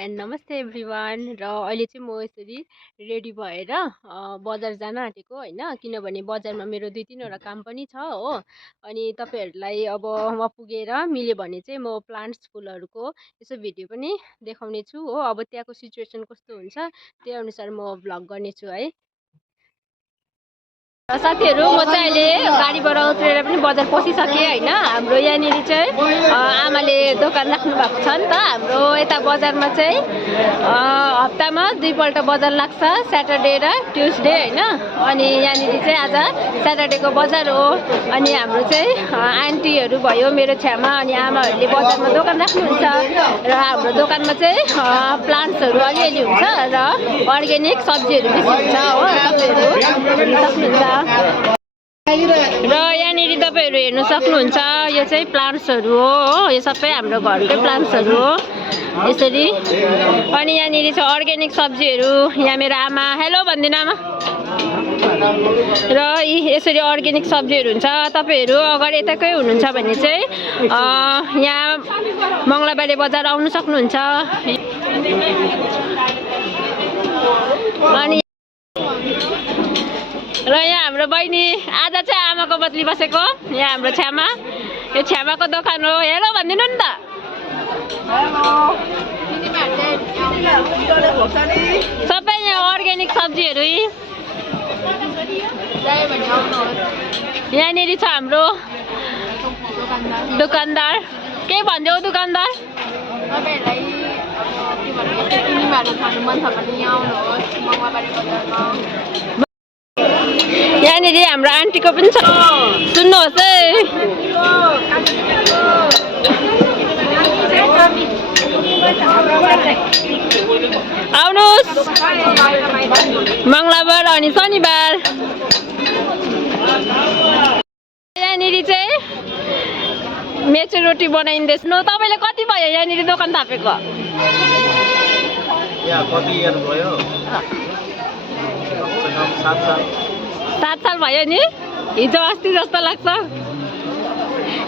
And नमस्ते everyone. र अहिले चाहिँ म यसरी रेडी भएर बजार जान आँटेको होइन, किनभने बजारमा मेरो 2-3 वटा काम पनि छ हो। अनि तपाईँहरूलाई अब म पुगेर मिल्यो भने चाहिँ म प्लान्ट्स फुलहरूको यसो भिडियो पनि देखाउने छु हो। अब त्यहाँको सिचुएसन कस्तो हुन्छ त्यही अनुसार म भ्लग गर्नेछु है। साथीहरू, म चाहिँ अहिले गाडीबाट उत्रेर पनि बजार पसिसकेँ होइन। हाम्रो यहाँनिर चाहिँ आमाले दोकान राख्नु भएको छ नि त। हाम्रो यता बजारमा चाहिँ हप्तामा 2 पल्ट बजार लाग्छ, स्याटरडे र ट्युसडे होइन। अनि यहाँनिर चाहिँ आज स्याटरडेको बजार हो। अनि हाम्रो चाहिँ आन्टीहरू भयो मेरो छेउमा, अनि आमाहरूले बजारमा दोकान राख्नुहुन्छ। र हाम्रो दोकानमा चाहिँ प्लान्ट्सहरू अलिअलि हुन्छ र अर्ग्यानिक सब्जीहरू बेसी हुन्छ हो, तपाईँहरू हेर्न सक्नुहुन्छ। र यहाँनिर तपाईँहरू हेर्नु सक्नुहुन्छ, यो चाहिँ प्लान्ट्सहरू हो। यो सबै हाम्रो घरकै प्लान्ट्सहरू हो यसरी। अनि यहाँनिर चाहिँ अर्ग्यानिक सब्जीहरू, यहाँ मेरो आमा हेलो भनिदिनु आमा। र यसरी अर्ग्यानिक सब्जीहरू हुन्छ। तपाईँहरू अगर यताकै हुनुहुन्छ भने चाहिँ यहाँ मङ्गलबारे बजार आउनु सक्नुहुन्छ। अनि र यहाँ हाम्रो बहिनी आज चाहिँ आमाको बदली बसेको, यहाँ हाम्रो छ्यामा, यो छ्यामाको दोकान हो। हेलो भनिदिनु नि त। सबै यहाँ अर्ग्यानिक सब्जीहरू यहाँनिर छ हाम्रो दोकानदार। के भन्छौ दोकानदार? यहाँनिर हाम्रो आन्टीको पनि छ, सुन्नुहोस् है। आउनुहोस् मङ्गलबार अनि शनिबार। यहाँनिर चाहिँ मेचे रोटी बनाइँदैछ। नो तपाईँले कति भयो यहाँनिर दोकान थापेको? 7 साल भयो नि, हिजो अस्ति जस्तो लाग्छ।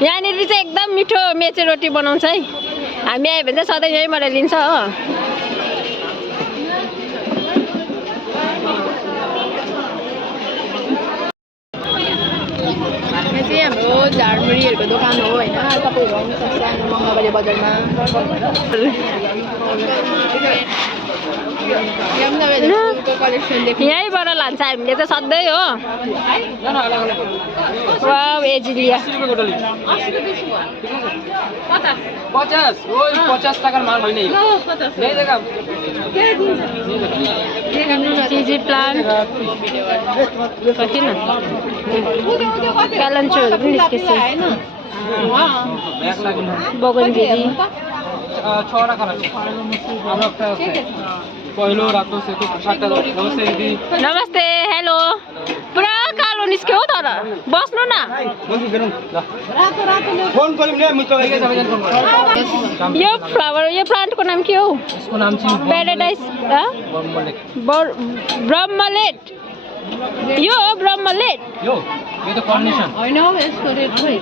यहाँनिर चाहिँ एकदम मिठो मेचे रोटी बनाउँछ है। हामी आयो भने चाहिँ सधैँ यहीँबाट लिन्छ हो। यहाँ चाहिँ हाम्रो झाडमुरीहरूको दोकान हो होइन, तपाईँहरू आउनु सक्छ मङ्गलबारे बजारमा। यहीँबाट लान्छ हामीले चाहिँ सधैँ हो। एजिलिया 50 টাকার মাল হয় নাই। चिजी प्लान्ट कति न क्यालेन्चरहरू पनि निस्केछ। बगनबेरी छवटा कलर छ। हाम्रो पहिलो रातो सेतो सातटा। नमस्ते दिदी। नमस्ते हेलो। पुरा कालो निस्क्यो हो, तर बस्नु न। यो फ्लावर, यो प्लान्टको नाम के हो? यसको नाम चाहिँ प्याराडाइस ब्रह्मलेट। यो हो ब्रह्मलेट। यो त कर्नेसन होइन हौ, यसको रेट खै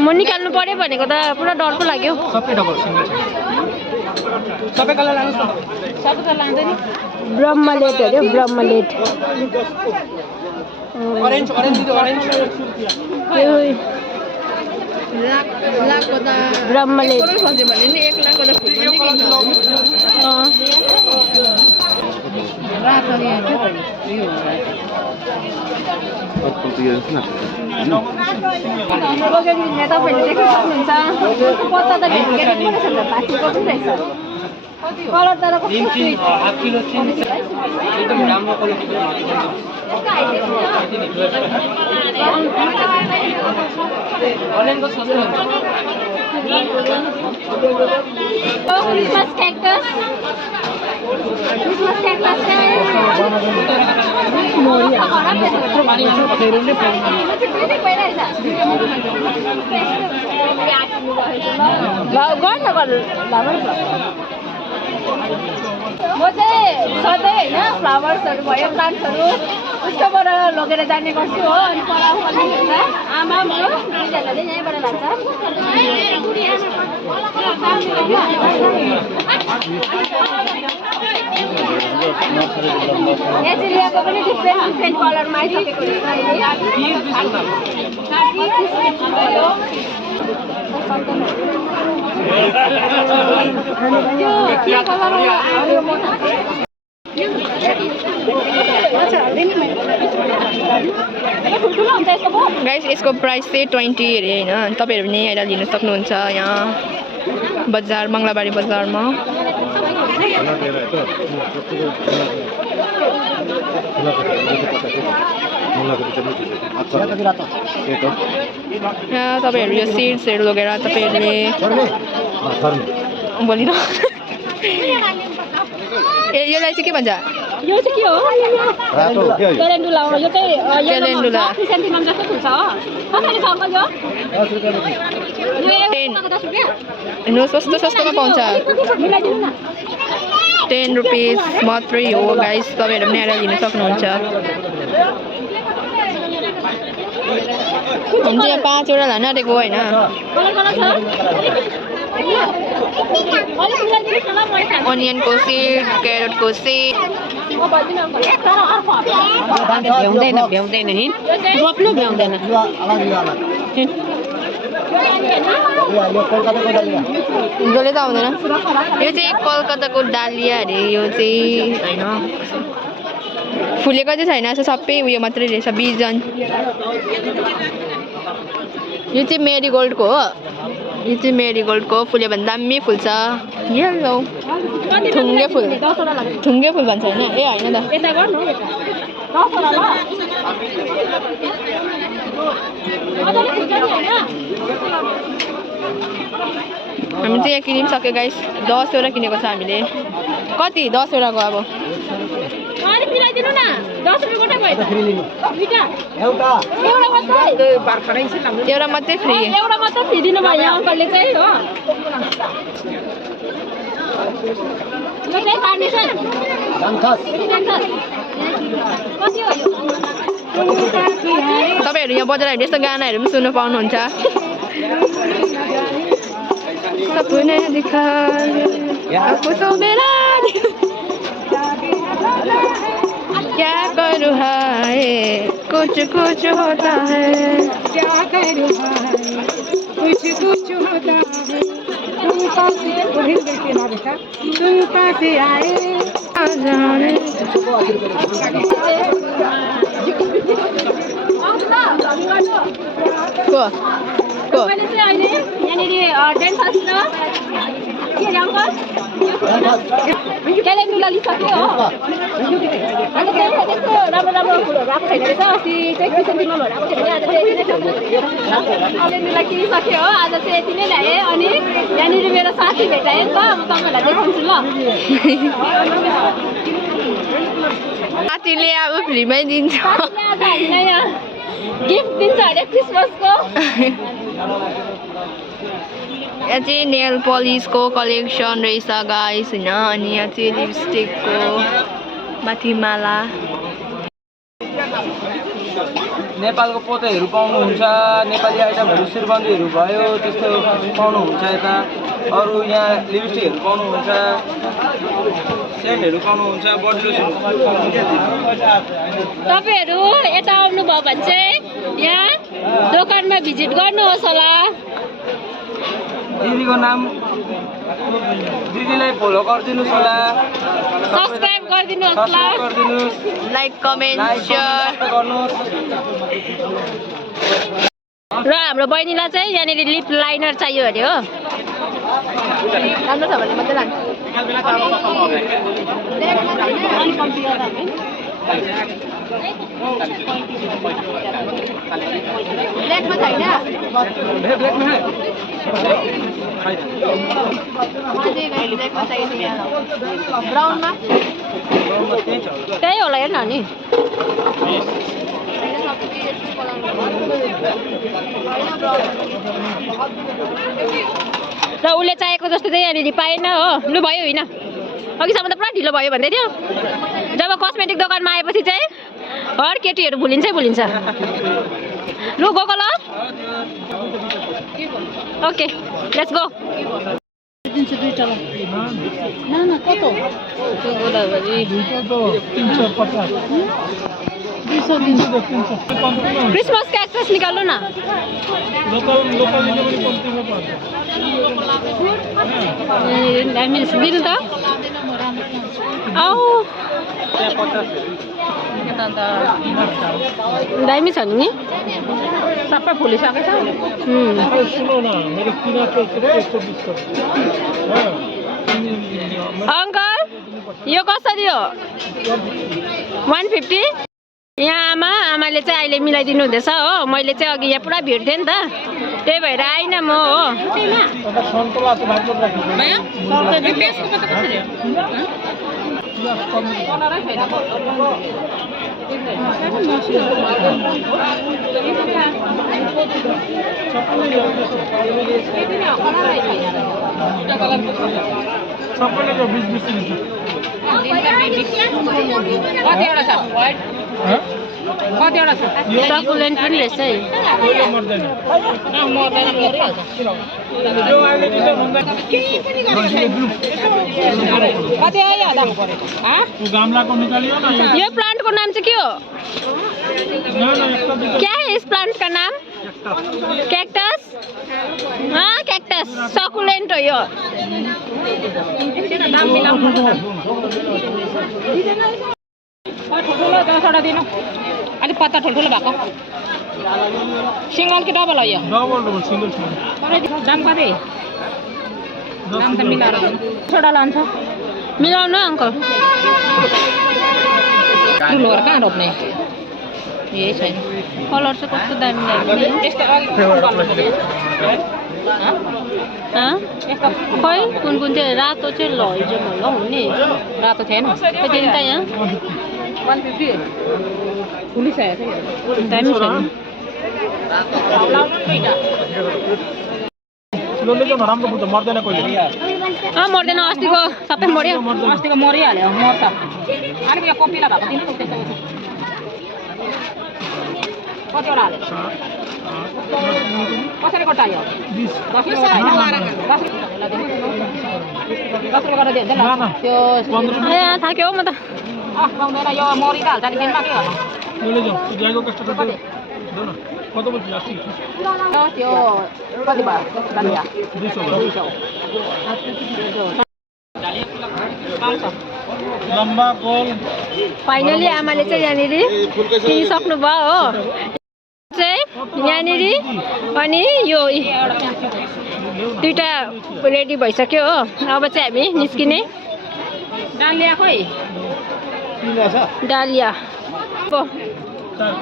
म निकाल्नु पर्यो भनेको त पुरा डर पो लाग्यो। सबै डबल सिंगल छ। सबै कलर लानुहोस् न। सबै कलर लाँदैन। ब्रह्मलेट अरे ब्रह्मलेट। ऑरेंज ऑरेंज दिदी ऑरेंज। लाखको त ब्रह्मलेट भने नि 1 लाखको त फुल पनि रातो यहाँ के यो बगैँचा तपाईँहरूले देख्न सक्नुहुन्छ। पत्ता त ढिक्कै पनि छ त, भाँचेको पनि रहेछ। कलर तर कस्तो स्विट। हाफ किलो चिनी एकदम राम्रो क्वालिटीको ऑरेंज को सस्तो हुन्छ। Christmas cactus. क्रिसमस क्याक्टस चाहिँ म चाहिँ सधैँ होइन फ्लावर्सहरू भयो प्लान्ट्सहरू उसकोबाट लगेर जाने गर्छु हो। अनि पराउनुहुन्छ आमा म दुईजनाले यहीँबाट लान्छ। एजिलियाको पनि डिफ्रेन्ट कलरमा आइसकेको रहेछ गाइस यसको प्राइस चाहिँ 20 अरे हैन तपाईहरु पनि आएर लिन सक्नुहुन्छ यहाँ बजार मंगलाबारी बजारमा यहाँ तपाईहरु यो सीड्सहरु लगेर तपाईहरुले बोलिन ए योलाई चाहिँ के भन्छ यो चाहिँ के हो रातो के हो यो क्यालेन्डुला हो यो चाहिँ क्यालेन्डुला 30 सेन्टिमिटर जस्तो फुल्छ हो कसरी छ अङ्कल यो 10 नो सस्तोमा पाउँछ मिलाइदिनु न 10 रुपैयाँ मात्रै हो गाइस तपाईहरु पनि आएर लिन सक्नुहुन्छ हम चाहिँ 5 वटा लान आँटेको हैन अनियनको सीड क्यारोटको सीड भ्याउँदैन हिँड रोप्नु भ्याउँदैन जसले त आउँदैन यो चाहिँ कलकत्ताको डालिया अरे यो चाहिँ हैन फुलेको चाहिँ छैन सबै उयो मात्रै रहेछ बिजन यो चाहिँ मेरीगोल्डको हो यो चाहिँ मेरीगोल्डको फुल्यो भने दामी फुल्छ येल्लो थुङ्गे फुल भन्छ हैन ए हैन त यता गर्नु हामी चाहिँ यहाँ किनिसक्यो गाइस 10 वटा किनेको छ हामीले कति 10 वटाको अब अनि मिलाइदिनु न 10 रुपैयाँ गोटा भयो दुईटा एउटा एउटा मात्रै फ्री एउटा मात्र फ्री दिनु भयो यहाँ अङ्कलले चाहिँ हो यो चाहिँ कार्नेसन रामथास कति हो यो तपाईहरु यहाँ बजार आएर यस्तो गानाहरु पनि सुन्न पाउनुहुन्छ सपने दिखा आपको तो मेरा क्या करूँ हाय कुछ कुछ होता है क्या करूँ कुछ कुछ होता है तुम पासे ना बेटा तुम पासे आए जाने को मैले चाहिँ अहिले यहाँनिर डेन्फास र के अरे अङ्कल क्यालेन्डुला लिइसक्यो हो अनि चाहिँ त्यस्तो राम्रो फुलहरू आएको छैन रहेछ अस्ति चाहिँ क्रिसेन्टिममहरू आएको थियो भने आज चाहिँ क्यालेन्डुला किनिसक्यो हो आज चाहिँ यति नै ल्याएँ अनि यहाँनिर मेरो साथी भेटाएँ नि त म तपाईँहरूलाई देखाउँछु ल साथीले अब फ्रीमै दिन्छ साथीले आज हामीलाई यहाँ गिफ्ट दिन्छ अरे क्रिसमसको यहाँ चाहिँ नेल पलिसको कलेक्सन रहेछ गाइस हैन अनि यहाँ चाहिँ लिपस्टिकको माथि माला नेपालको पोतेहरू पाउनुहुन्छ नेपाली आइटमहरू सिरबन्दीहरू भयो त्यस्तो पाउनुहुन्छ यता अरू यहाँ लिपस्टिकहरू पाउनुहुन्छ सेन्टहरू पाउनुहुन्छ बडी लोसनहरू पाउनुहुन्छ तपाईँहरू यता आउनुभयो भने चाहिँ यहाँ दोकानमा भिजिट गर्नुहोस् होला दिदीको नाम दिदीलाई फलो गरिदिनुहोस् होला सब्सक्राइब गरिदिनुहोस् ल सब्सक्राइब गरिदिनुहोस् लाइक कमेन्ट सेयर गर्नुहोस् र हाम्रो बहिनीलाई चाहिँ यहाँनिर लिप लाइनर चाहियो अरे हो राम्रो छ भने मात्रै लान्छु ब्ल्याकमा छैन ब्ल्याकमा चाहियो ब्राउनमा त्यही होला हेर्न नि र उसले चाहेको जस्तो चाहिँ यहाँनिर पाएन हो लु भयो होइन अघिसम्म त पुरा ढिलो भयो भन्दै थियो जब कस्मेटिक दोकानमा आएपछि चाहिँ हर केटीहरू भुलिन्छै भुलिन्छ लु गएको ल ओके लेट्स गो 300 दुईटा ल न कत गोदावरी 200 क्रिसमस क्याक्टस निकाल्नु न दामी रहेछ दिनु त आऊ दामी छ नि सबै फुलिसकेछ अङ्कल यो कसरी हो 150 यहाँ आमाले चाहिँ अहिले मिलाइदिनु हुँदैछ हो मैले चाहिँ अघि यहाँ पुरा भिड थिएँ नि त त्यही भएर आइनँ म हो कतिवटा छ सकुलेन्ट पनि रहेछ है कति आयो यो प्लान्टको नाम चाहिँ के हो क्या है इस प्लांट का नाम कैक्टस हाँ कैक्टस सकुलेंट हो यो ठुल्ठुलो दसवटा दिनु अलिक पत्ता ठुल्ठुलो भएको सिङ्गल कि डबल हो यो डबल सिंगल दाम कति दाम त मिलाएर छोटा लान्छ मिलाउनु अङ्कल ठुलोहरू कहाँ रोप्ने यही छैन कलर चाहिँ कस्तो दामी दामी खै कुन कुन चाहिँ रातो चाहिँ लैजाउँ होला हुने रातो थिएन कति त यहाँ 150 फुलिसकेको दामी छ राम्रो बुझ्छ मर्दैन कहिले मर्दैन अस्तिको सबै मर्यो अस्तिको मरिहाल्यो मर्छ अलिक यो कपिला भएको दिनु कतिवटा हाल्यो कसरी कटायो 10 रुपियाँ गरेर दिन्छ त्यो ए थाक्यो म त पाउँदैन यो मरि त हाल्छ नि दिनमा के होला कत बोल्छ त्यो कति भयो डालिया 200 लम्बा गोल फाइनली आमाले चाहिँ यहाँनिर किनिसक्नु भयो हो चाहिँ यहाँनिर अनि यो दुईटा रेडी भइसक्यो हो अब चाहिँ हामी निस्किने डालिया खोइ डालिया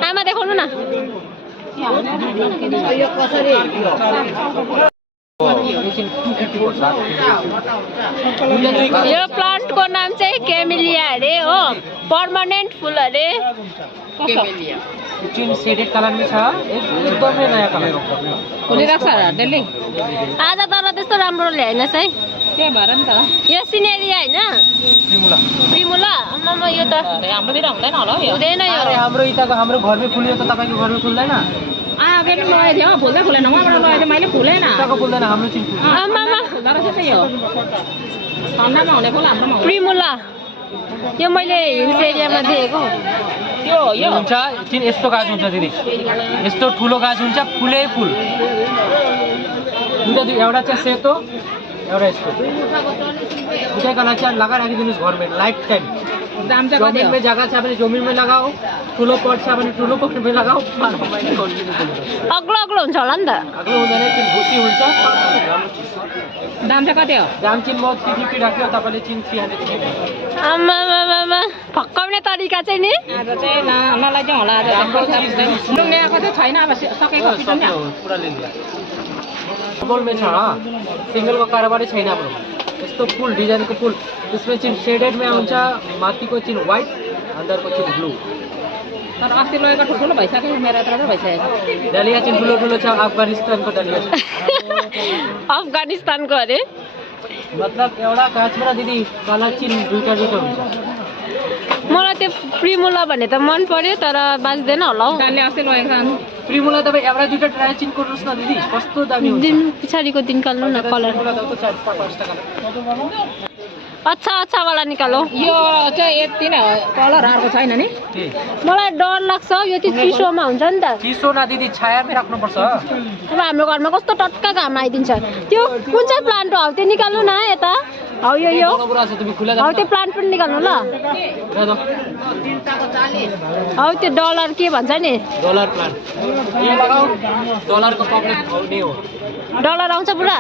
आमा देखाउनु न यो कसरी यो प्लान्टको नाम चाहिँ केमेलिया अरे हो पर्मानेन्ट फुल अरे चिन सेडेड कलरमै छ एकदमै नयाँ कलर फुलिरहेको छ डेली आज तर त्यस्तो राम्रो ल्याएनस् है त्यही भएर नि त यो सिनेरिया होइन प्रिमुला आम्मामा यो त हाम्रोतिर हुँदैन होला हौ यो हुँदैन यो हाम्रो यताको हाम्रो घरमै फुल्यो त तपाईँको घरमै फुल्दैन पनि लगेको थियो फुल्दै फुलेन उहाँबाट लगेको थियो मैले फुलेन यताको फुल्दैन हाम्रो चिन आम्मामा फुल्दो रहेछ त्यही हो ठन्डामा हुने फुल हाम्रोमा हुँदैन प्रिमुला यो मैले हिल्स एरियामा देखेको त्यो यो हुन्छ चिन यस्तो गाछ हुन्छ दिदी यस्तो ठुलो गाछ हुन्छ फुलै फुल एउटा चाहिँ सेतो एउटा यस्तो दुईटाको चाहिँ लगाइराखिदिनुहोस् घरमै लाइफ टाइम दाम चाहिँ कति हो जमिनमै जग्गा छ भने जमिनमै लगाऊ ठुलो पट छ भने ठुलो पटमै लगाऊ अग्लो अग्लो हुन्छ होला नि त अग्लो हुँदैन चिन भुसी हुन्छ दाम चाहिँ कति हो दाम चिन म 350 राख्यो तपाईँले चिन 300 आम्मामामा फक्काउने तरिका चाहिँ नि आज चाहिँ नलैजाउँ होला आज ल्याएको चाहिँ छैन अब सकेको पुरा लिन्छ डबलमै छ सिङ्गलको कारोबारै छैन हाम्रो यस्तो फुल डिजाइनको फुल त्यसमा चाहिँ सेडेडमा आउँछ माथिको चाहिँ व्हाइट अन्डरको चाहिँ ब्लू तर अस्ति लगेको ठुल्ठुलो भइसक्यो मेरो यत्रो भइसकेको डालिया चाहिँ ठुलो ठुलो छ अफगानिस्तानको डालिया छ अफगानिस्तानको अरे मतलब एउटा गाछमा दिदी कलर चाहिँ दुईटा हुन्छ मलाई त्यो प्रिमुला भन्ने त मन पर्यो तर बाँच्दैन होला हौ प्रिमुला तपाईँ एउटा दुइटा ट्राई चिन गर्नुहोस् न दिदी कस्तो दामी हुन्छ दिन पछाडिको दिन निकाल्नु न कलर प्रिमुला तपाईँको 4-5 टका अच्छा वाला निकालो यो चाहिँ यति नै कलर अर्को छैन नि के मलाई डर लाग्छ यो चाहिँ चिसोमा हुन्छ नि त चिसो न दिदी छायामै राख्नुपर्छ अब हाम्रो घरमा कस्तो टट्का घाम आइदिन्छ त्यो कुन चाहिँ प्लान्ट हो हौ त्यो निकाल्नु न यता हौ यो तिमी खुला हौ त्यो प्लान्ट पनि निकाल्नु ल हौ त्यो डलर के भन्छ नि डलर प्लान्ट यो लगाऊ डलरको प्रब्लम नै हो डलर आउँछ पुरा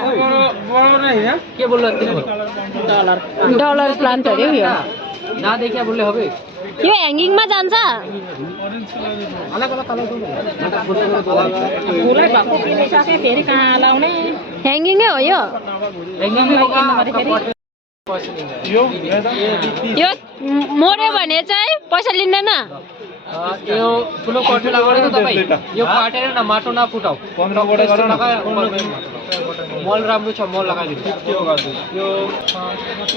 के बोल्नु तिमी डलर प्लान्ट अरे यो ना देखिया बोल्ले হবে यो ह्याङ्गिङमा जान्छ अलग अलग कलर फुलै भएको किनिसके फेरि कहाँ लाउने ह्याङ्गिङै हो यो यो मर्यो भने चाहिँ पैसा लिँदैन यो ठुलो कठे लगाउने त तपाईँ यो काटेर न माटो नफुटाउ 15 मल राम्रो छ मल लगाइदिनु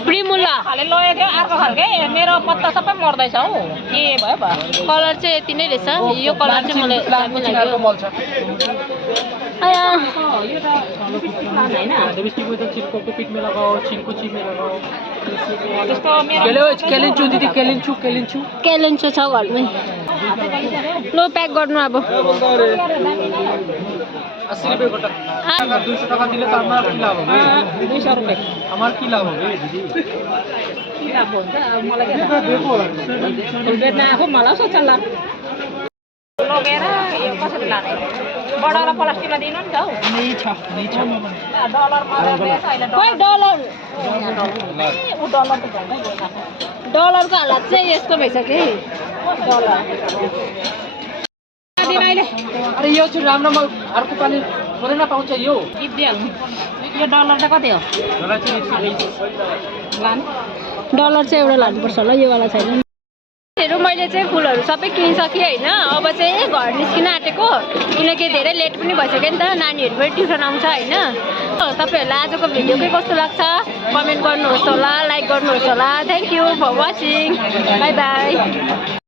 प्रिमुला खाले लगे थियो अर्को खालके मेरो पत्ता सबै मर्दैछ हौ के भयो कलर चाहिँ यति नै रहेछ यो कलर चाहिँ मलाई राम्रो लाग्यो मल छ आया यो त प्लान हैन देविस्टिकको त चिनको पिट में लगाओ चिनको चिप में लगाओ त्यस्तो मेरो केलिन्चु दिदी केलिन्चु केलेन्चो छ घरमै लो प्याक गर्नु अब 80 रुपये गोटा 200 টাকা দিলে তো আমার কি লাভ হবে 200 रुपैयाँ আমার কি লাভ হবে দিদি के लाभ हुन्छ मलाई के थाहा बेच्न आफू मलाई सोच्छ ल लगेर यो कसरी लाने बडा र प्लास्टिकमा दिनु नि त हौ डलरमा खोइ डलर उ डलर त भन्दै गयो डलरको हालत चाहिँ यस्तो भइसक्यो है डलर दिन अहिले अरे यो चाहिँ राम्रो मल अर्को पानी थोरै न पाउँछ यो गीत दिइहाल्नु यो डलर चाहिँ कति हो लानु डलर चाहिँ एउटा लानुपर्छ होला यो वाला छैन मैले चाहिँ फुलहरू सबै किनिसकेँ होइन अब चाहिँ घर निस्किन आँटेको किनकि धेरै लेट पनि भइसक्यो नि त नानीहरू पनि ट्युसन आउँछ होइन तपाईँहरूलाई आजको भिडियो के कस्तो लाग्छ कमेन्ट गर्नुहोस् होला लाइक गर्नुहोस् होला thank you for watching bye by